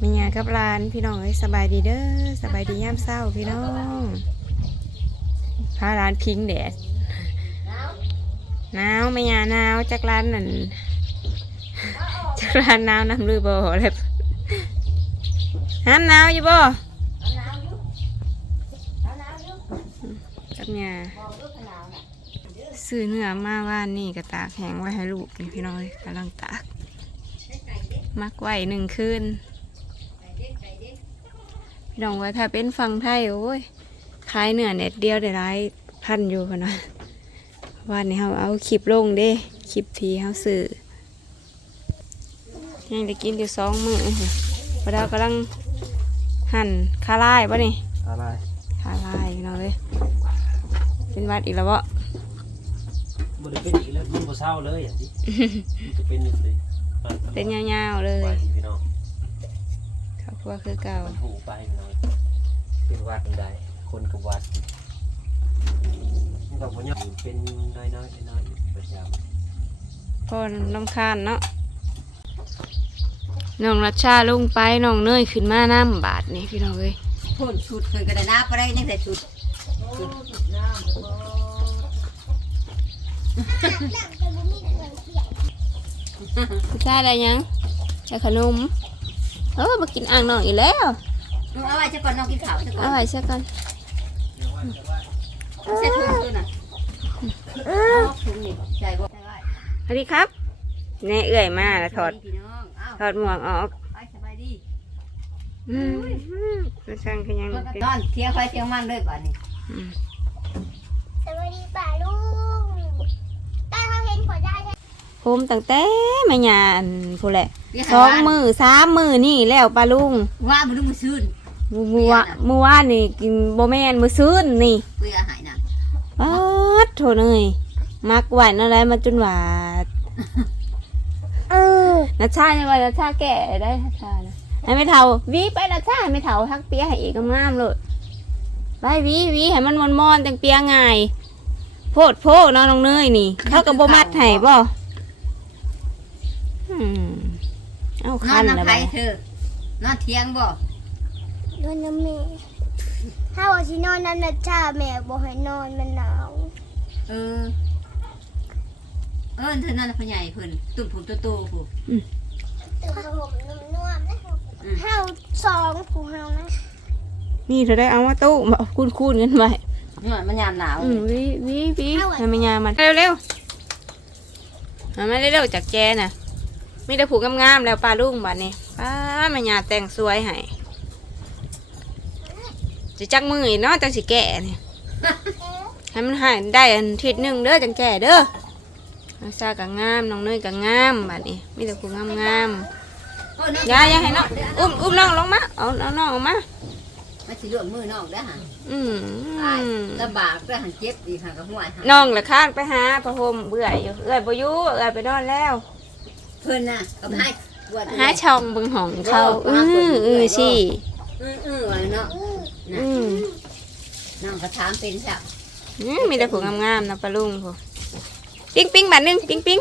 มีงานกับร้านพี่น้องเอ้ยสบายดีเด้อสบายดียามเศร้าพี่น้องพาร้านพิงแดดหนาวไม่ยาหนาวจากร้านนั่นจากร้านหนาวน้ำลือบ่อะไรฮันหนาวอยู่บ่กับยาซื้อเนื้อมาว่านนี่ก็ตากแห้งไว้ให้ลูกนี่พี่น้องเอ้ยกำลังตากมักไว้หนึ่งคืน พี่น้องว่าถ้าเป็นฟังไทยโอ้ยขายเนื้อเน็ตเดียวได้หลายพันอยู่พะนะวันนี้เราเอาคลิปลงเด้คลิปทีเขาสื่อยังได้กินอยู่สองมื้อพอดาวกำลังหั่นคาร่ายปะนี่อะไรคาร่ายพี่น้องเลยเป็นหวัดอีกแล้วบ่บ่ได้เป็นอีกแล้วมันบ่เศร้าเลยอย่างที่มันจะเป็นอยู่เลยเป็นยาวๆเลไปย พี่น้องครอบครัวคือเก่ามันหูไปพี่น้องเป็นวัดใดคนกับวัดมันก็บ่ยอมเป็นน้อยๆน้อยๆอยู่ประจำพอน้ำคาญเนาะน้องรัชชาลงไปน้องเนยขึ้นมาน้ำบาทนี่พี่น้องเอ้ยพ่นชุดเพิ่นก็ได้น้าไปได้ยังใส่ชุดพิซซ่าได้ยังใช้ขนม เออมากินอ่างน้องอีกแล้วมึงเอาไว้จะก่อนน้องกินข้าวจะก่อเอานไว้ใช่กันใส่ถุงตัวน่ะเอาถุงนี่ใส่บ่ใส่ไว้สวัสดีครับแน่เอื่อยมาแล้วถอดพี่น้องเอ้าถอดหมวกออกไปสบายดีอืมจะช่างขยังนอนเที่ยวไปเที่ยวมันเลยบัดนี้อืมสวัสดีป่าลุงได้เขาเห็นขอได้ใช่ผมตั้งแต่แม่ยาอันพู้นแหละ เรียกสองมือสามมือนี่แล้วปลาลุงว่าบ่รู้มือซื่นมือวะมือวานนี่กินโบแมนมือซื้นนี่เพื่อหายน่ะปัดโถเนยมักหวานอะไรมาจนหวาดเออนัชชาเนี่ยว่านัชชาแก่ได้นัชชานะให้ไม่เท่าวีไปนัชชาให้ไม่เท่าทักเปียให้อีกงามๆเลยไปวีวีให้มันมอนมอนๆจังเปียง่ายโพดโพดเนาะน้องเนยนี่เขากับโบมัดให้บ่อืม เอานอคันนแล้วน้ำไผบ่เธอนอนเที่ยงบ่นอนน้ำแม่ถ้าว่าสินอนน้ำนัดชาแม่บอกให้นอนมันหนาวเออ เออเธอนอนพ่อใหญ่เพิ่นตุ่มผมโตๆผู้ตื่นมาผมนุ่มๆนะอืมเฮาสองผู้เฮานะนี่เธอได้เอามาตู้มาคูณคูณๆกันไปนี่มันยามหนาวอืมวีวีวีให้มันยามันเร็วเร็วๆเอามาเร็วๆจากแจน่ะ มีแต่ผูกงามๆแล้วปลาลุงบัดนี้ป้ามันยาแต่งสวยให้จะจักมืออีกเนาะจังสิแก่นี่ให้มันหายได้อันทิศหนึ่งเด้อจังแก่เด้อน้องซากังามน้องเนยกังามบัดนี้มีแต่ผูกงามโอ้น้องๆอยาอยาให้น้องอุ้มอุ้มน้องลงมาเอาเอาน้องออกมามาสิลวกมือน้องได้อหั่นอืมอ้ายลำบากเด้อหั่นเจ็บอีกหั่นกับหัวหั่นน้องละข้างไปหาพระพรหมเบื่ออยู่เอื้อยบ่อยู่เอื้อยไปนอนแล้ว เพิ่นน่ะก็ให้บวชหาช่องเบึงห้องเขาอืออือสิอืออือว่าเนาะอืมน้องก็ถามเป็นซะอืมมีแต่ผูกงามๆนะปลาลุงพวกปิ๊งปิ๊งบัดหนึงปิ๊งปิ๊ง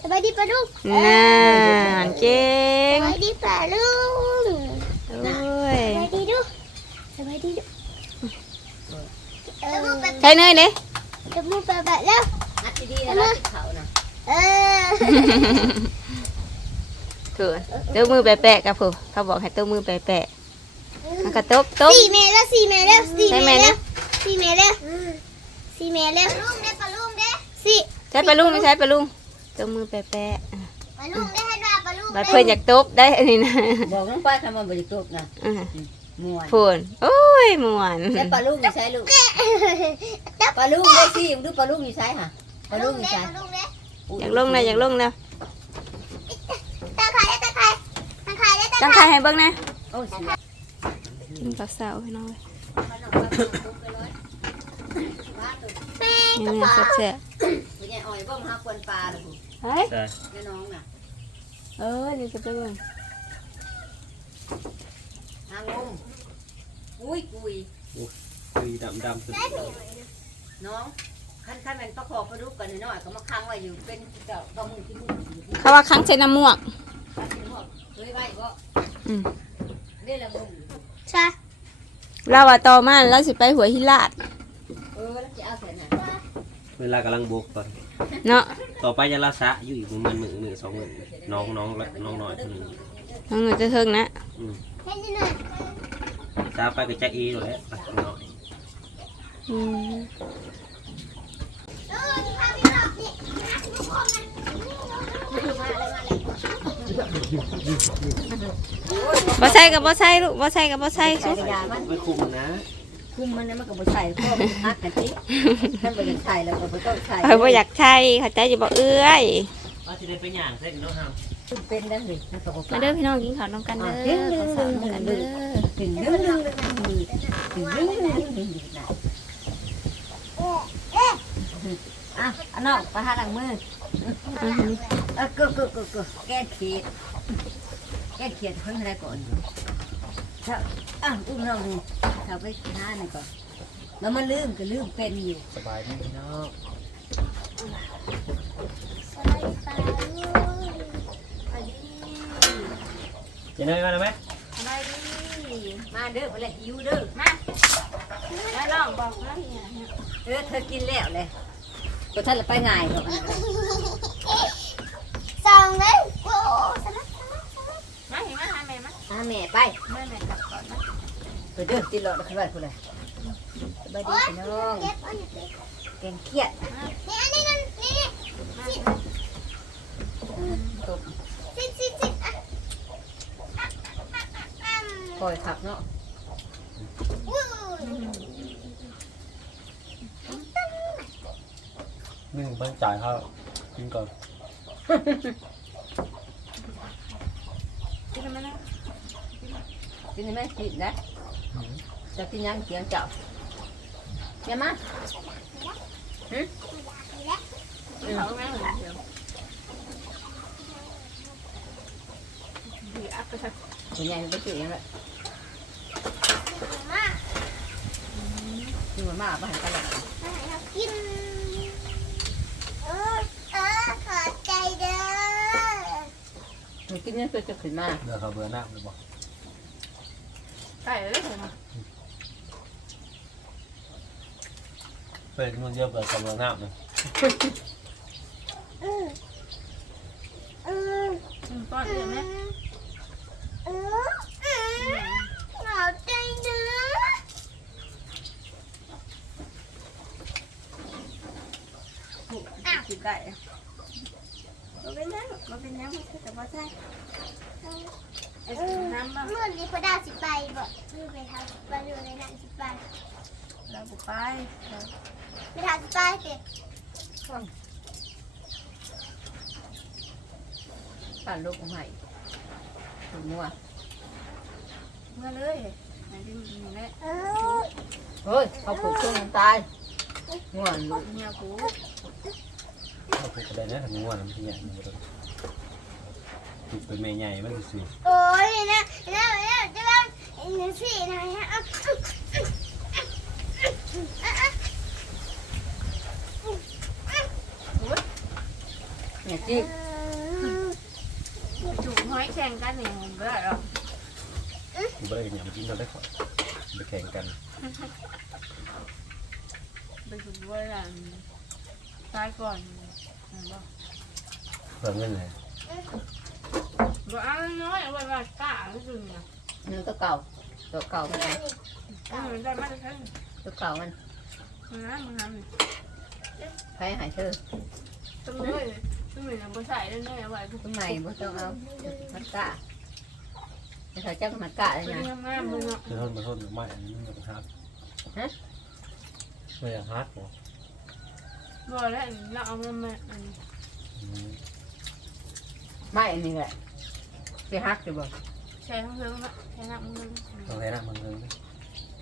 สบายดีป่าลุงน่าเก่สงบายดีป่าลุงโอ้ยสบายดีดูสบายดีดูเออใช่เนยเด้จะมือแปะๆแล้วนัดดีๆนะรับเขาน่ะเออ เถื่อนตัวมือแปะๆกับผู้เขาบอกให้ตัวมือแปะๆมันกระตบตบสี่เมตรแล้วสี่เมตรแล้วสี่ใช่เมไหมตรเนี่แล้ยวสี่เมตรแล้วสี่เมตรแล้วปลาลุงเด้ปลาลุงเด้สี่ใช้ปลาลุงไม่ใช้ปลาลุงตัวมือแปะปลาลุงได้ให้ราปลาลุงๆบัดเพื่อนอยากตบได้อันนี้นะบอกน้องป้าทำมันบริกรบนะอ่าม่วนพูนโอ้ยม่วนใช้ปลาลูกนี่ใช้ลูกปลาลูกได้สิดูปลาลูกนี่ใช้ค่ะปลาลูกนี่เด้ใช้ปลาลุงเด้อยากลงนะอยากลงแล้ว ตาไข่ได้ตาไข่ตาไข่ได้ตา จังไข่ใครให้เบิ่งนะโอ้ยสิกินกับสาวพี่น้องเลยแม่นี่กระเนี่ยเป๋าแซ่บเป็นไงอ่อยบ้องหาควนปลาเลยๆเฮ้ยใช่แม่น้องน่ะเออนี่จะไปเบิ่งหางมอุ้ยกุยคือดำดำสุดน้องขั้นขั้นเป็นประคอบปลาลูกกันน้อยๆก็มาค้างไว้อยู่เป็นเจ้าก็มือที่มือเขาว่าครั้งใส่น้ำหมวก เฮ้ยไว้ก็ อืม ได้ละมึง ใช่เราว่าต่อมาเราสิไปหัวหินลาดเออแล้วจะเอาใส่ไหนเวลากำลังบกก่อนเนาะต่อไปจะลาสะอยู่อีกประมาณหนึ่งหนึ่งสองหมื่นน้องน้องและน้องน้อยคนหนึงน้องเงินจะเทิงนะอืมเห็นยังไงสาไปกับแจ็คเออยู่แล้วไปน้อยอืม เออพาไปหลอกนี่ทุกคนนะมาเลยมาเลย บ่ใส่กับบ่ใส่ลูกบ่ใส่กับบ่ใส่ใส่สุกระยามันไม่คุมนะคุมมันนะมันก็บ่ใส่เพราะมันฮักกันสิถ้าบ่ได้ใส่แล้วก็บ่ต้องใส่เฮ้ยบ่อยากใส่เข้าใจอยู่บ่เอื้อยว่าที่ได้ไปย่างเส้นเนาะฮะเป็นได้เลยมันก็บ่มาเด้อพี่น้องกินข้าวน้องกันเด้อข้าวสาวน้องกันเด้อถึงเรื่องนึงถึงเรื่องนึงนะอะอันนอกไปหาหลังมืออือหือเออกูกูกูกูแก้เขียดแก้เขียดเพิ่งอะไรก่อนถ้าอะอุ้มน้องดูเขาไปหาหน่อยก่อนแล้วมันลืมก็ลืมเป็นอยู่สบายดีพี่น้องสบายตาลูกเจะเนยมาแล้วไหมสบายดีมาเด้อไปเลยยูเด้อมาแล้วน้องบอกแล้วเนี่ยเออเธอกินแล้วเลยก็ท่านละไปง่ายหรอก สองเลยโอ้สนับสนับสนับ มาเห็นมาหา แม่ไปแม่แม่กลับก่อนนะไปเด้อติดหลอดขึ้นไปพูดเลยสบายดีพี่น้องเก็บอันนี้ไปแกงเครียดนี่อันนี้นั่นนี่ตบสิสิสิอะอะปล่อยขับเนาะนึ่เพิ่งจ่ายเขากินก่อนมานะ กินไหมกินนะจะกินยังเสียงเจ้าเดี๋ยวมาเขาแม่เหมือนเดิมดีอัพไปสักคุณยายไปกินยังไงมากินมาม่าบ้านกันเลยมาให้เรากินเออเออขอใจเด้อมันกินเนี่ยตัวจะขึ้นมาเดี๋ยวเขาเบื่อหน้าเลยบอก ไก่เลยเหรอเป็นมันเยอะเบื่อเขาเบื่อหน้าเลยเออเออป้อนเลยไหมเออเออขอใจเด้อกินได้มาเป็นยังมาเป็นยังไม่ใช่แต่ว่าใช่ ไอ้น้ำบ้างเมื่อนี้พอดาวสิไปบ่เมื่อไปทำไปดูในนั้นสิไปเราไปไปทำสิไปเด็กปั่นลูกใหม่ถึงนัวเมื่อเลยอันนี้มันแหละเออเฮ้ยเขาผูกเครื่องมันตายง่วนลูกเมียกูเขาพูดกันได้นะทำงวนมันที่ใหญ่มันเป็นแม่ใหญ่มันสิโอ้ยนะนะนะ จะว่าหนึ่งสี่นะฮะเนี่ยจิ๊กจุ่มห้อยแข่งกันเนี่ยผมก็ได้หรอกกูไม่ได้กันอย่างกินเราได้ขอไปแข่งกันไปจุ่มด้วยกันตายก่อนบอกเพิ่มเงินเลย บอกเอาน้อยเอาไว้ว่ากล้าที่สุดเนี่ยเนื้อตัวเก่าตัวเก่ามันเออได้มาตรฐานตัวเก่ามันมันนะมันทำใครหายเธอต้องเลยต้องเลยบ่ใส่ได้แน่ไว้พวกตัวใหม่บ่ต้องเอามันกะแต่เขาจะมันกะเลยเป็นนะยังไงมึงอะจะทนมาทนไม่อันนี้มันฮาร์ดไม่อยากฮาร์ดหรอบอกแล้วเราเอามามาอันไม่อันนี้แหละ ไปฮักอยู่บ่ใช้ทั้งเรื่องละใช้น้ำมันต้องใช้หน้ามันเลย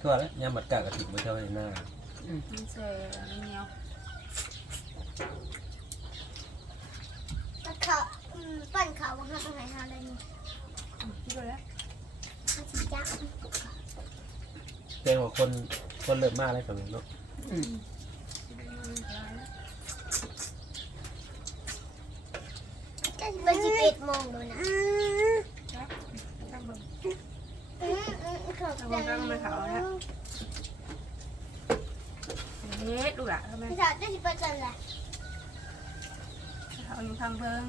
ทั่วแล้วยามบัดกากระติกไม่เท่าหน้ามันใส่เหนียวเขาปั่นเขาว่าเขาต้องไหนหาอะไรนี่ที่ดูแล้วเขาสิจ้าเจ้าว่าคนคนเริ่มมากเลยกับเนาะอืมจะไปสิบเอ็ดโมงดูนะ ตั้งเบิ่ง อืม เอาคนก็มาเขาแล้วเฮ็ดดูละทำไมพี่สาวจะสิบเปอร์เซ็นต์แหละเขาอยู่ทางเพิ่ง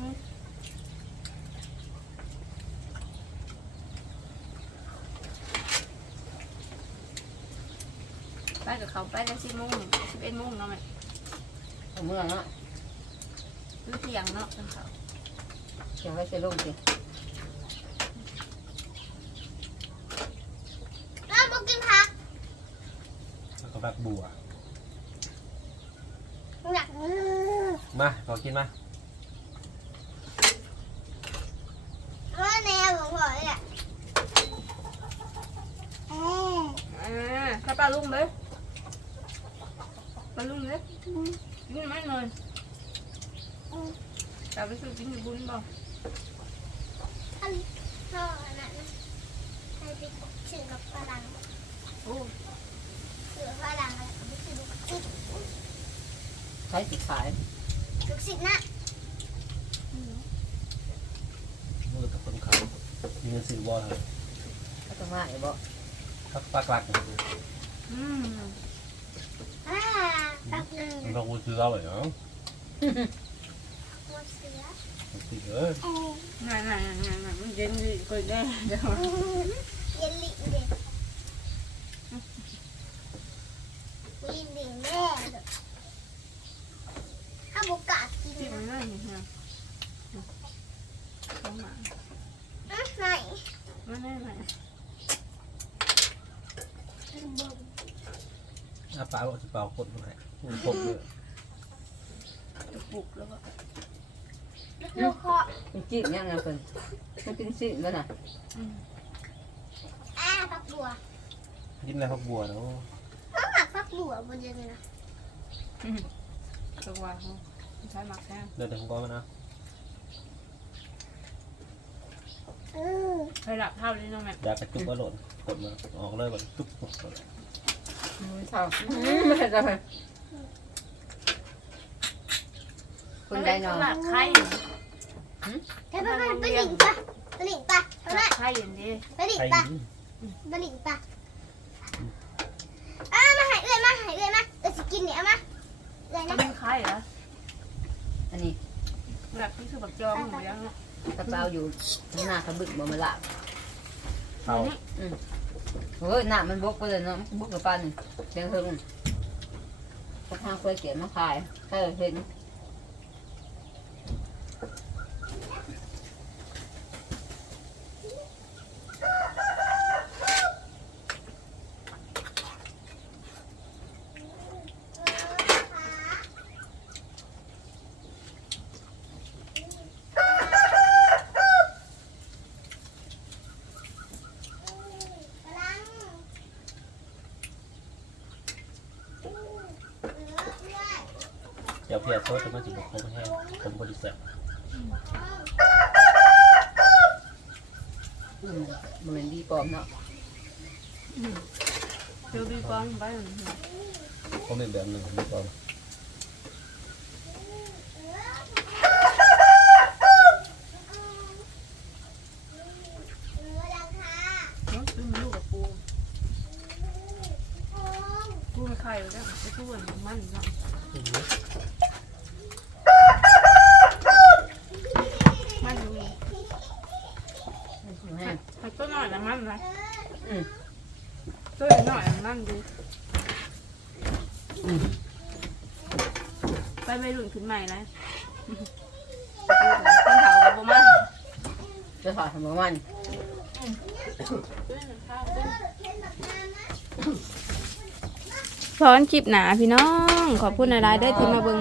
ไปกับเขาไปได้สิบโมงสิบเอ็ดโมงเนาะแม่เอาเมื่อเนาะคือเที่ยงเนาะทางเขาเดี๋ยวให้ใส่ลงสิ น้าบอกกินผัก แล้วก็แบบบัวอยากมาขอกินมาว่าแนวของพ่อเนี่ยเอ๊ะอ่าถ้าปลาลุงเลยปลาลุงเลยกินไหมหน่อยแต่ไปซื้อกินอยู่บุญบ่อันพ่ออันนั้นให้ไปซื้อกับฝรั่งโอ้ซื้อฝรั่งอะไรก็ไปซื้อลูกศิษย์ ใช้สิขายลูกศิษย์นะมือกับคนเขามีเงินซื้อวอลเลยก็ต้องมาไอ้บ่พักปากหลักอืมอ่าแป๊บหนึงมันต้องกูซื้อเอาเลยเนาะหัวเสือสิเอ้ย เอ๊ะน่าน่าน่าน่ามันเย็นดีกว่าแน่เดี๋ยว เยลลี่เด็กยินดีแม่ถ้าบุกกากิน ที่มัน นะ นั่นนี่ฮะ สองหมาอะไหนไม่แน่ไหนอาปากบอกจะเป่าคนตรงไหนมันพกเลยจะปลุกแล้วก็ลูกเคาะมันจิ้มยังไงเพิ่นมันกินสิ้นแล้วน่ะอืมอ่าฟักบัวกินอะไรพักบัวเนาะน้องหมักฟักบัวบนเย็นนะตัวเขาใช้หมักแค่เดินแต่ของก้อนมานะ เออเคยหลับเท่านี้น้องแม่อยากกระจุกก็หล่นกดมาออกเลยแบบตุ๊บหมดเลยไม่เท่าไม่ได้เลยคนใดนอนหลับไข่ไปไปไปไปหลิงปะไปหลิงปะไปหไปลับไข่อย่างนี้ไปหลิงใครปะยิงไปหลิงปะอ่ามาหายเอื้อยมาหายเอื้อยมาเออสิกินเนี่ยเอามาเอื้อยมันะนเป็นไข่เหรออันนี้หลับที่คือแบบจองหมูยังเนาะ กระเป๋าอยู่ข้างหน้ากระบึกบ่มาละเอาเฮ้ยหน้ามันบกไปเลยเนาะบกกับปันเชียงเฮิงกระทางเคยเขียนมาขายเออเห็น กำลังเออเอื้อย เดี๋ยวเพียโซ่จะมาจิบผมให้ผมบริสุทธิ์อืมมันเป็นดีปลอมเนาะเจอบีบองไป ผมเป็นแบบหนึ่งไม่พอ เออดังค่ะ เนาะซื้อมาลูกกับปู โอ้ย ปูไม่ไข่แล้วไปช่วยมันเนาะมันอยู่ แม่ ให้ตัวหน่ อยนะมันนะอืมตัวหน่อยมันดีไปไม่หลุนขึ้นใหม่นะต้นเถากับประมาณจะถอดทำมันพร้อนคลิปหนาพี่น้อง ขอบคุณอะไรได้อที่มาเบิ่งมาส้